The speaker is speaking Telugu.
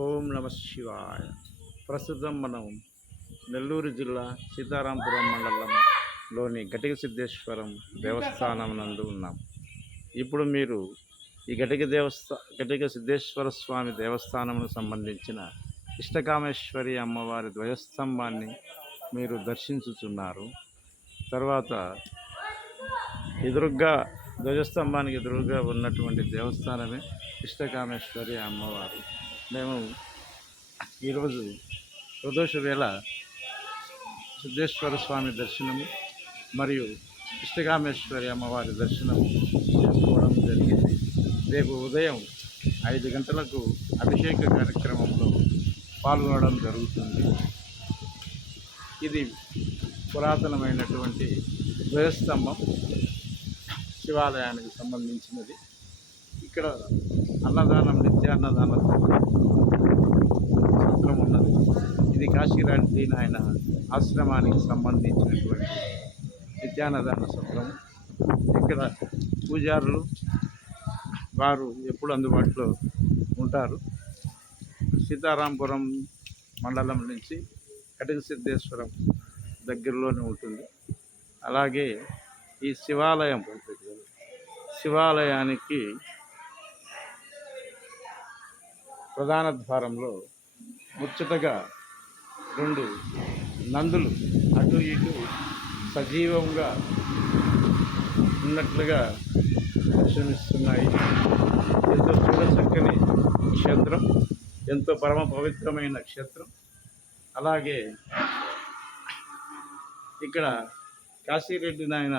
ఓం నమ శివాయ. ప్రస్తుతం మనం నెల్లూరు జిల్లా సీతారాంపురం మండలంలోని ఘటిక సిద్ధేశ్వరం దేవస్థానం నందు ఉన్నాం. ఇప్పుడు మీరు ఈ ఘటిక సిద్ధేశ్వర స్వామి దేవస్థానంకు సంబంధించిన ఇష్టకామేశ్వరి అమ్మవారి ధ్వజస్తంభాన్ని మీరు దర్శించుతున్నారు. తర్వాత ధ్వజస్తంభానికి ఎదురుగా ఉన్నటువంటి దేవస్థానమే ఇష్టకామేశ్వరి అమ్మవారు. మేము ఈరోజు ప్రదోష వేళ సిద్ధేశ్వర స్వామి దర్శనము మరియు ఇష్టకామేశ్వరి అమ్మవారి దర్శనము చేసుకోవడం జరిగింది. రేపు ఉదయం 5 గంటలకు అభిషేక కార్యక్రమంలో పాల్గొనడం జరుగుతుంది. ఇది పురాతనమైనటువంటి ధ్వజస్తంభం, శివాలయానికి సంబంధించినది. ఇక్కడ నిత్యాన్నదానం సత్రం ఉన్నది. ఇది కాశీరెడ్డి నాయన ఆశ్రమానికి సంబంధించినటువంటి నిత్యాన్నదాన సత్రం. ఇక్కడ పూజారులు వారు ఎప్పుడు అందుబాటులో ఉంటారు. సీతారాంపురం మండలం నుంచి ఘటిక సిద్ధేశ్వరం దగ్గరలోనే ఉంటుంది. అలాగే ఈ శివాలయానికి ప్రధాన ద్వారంలో ముచ్చటగా 2 నందులు అటు ఇటు సజీవంగా ఉన్నట్లుగా దర్శనమిస్తున్నాయి. ఎంతో చూడచక్కని క్షేత్రం, ఎంతో పరమ పవిత్రమైన క్షేత్రం. అలాగే ఇక్కడ కాశీరెడ్డి నాయన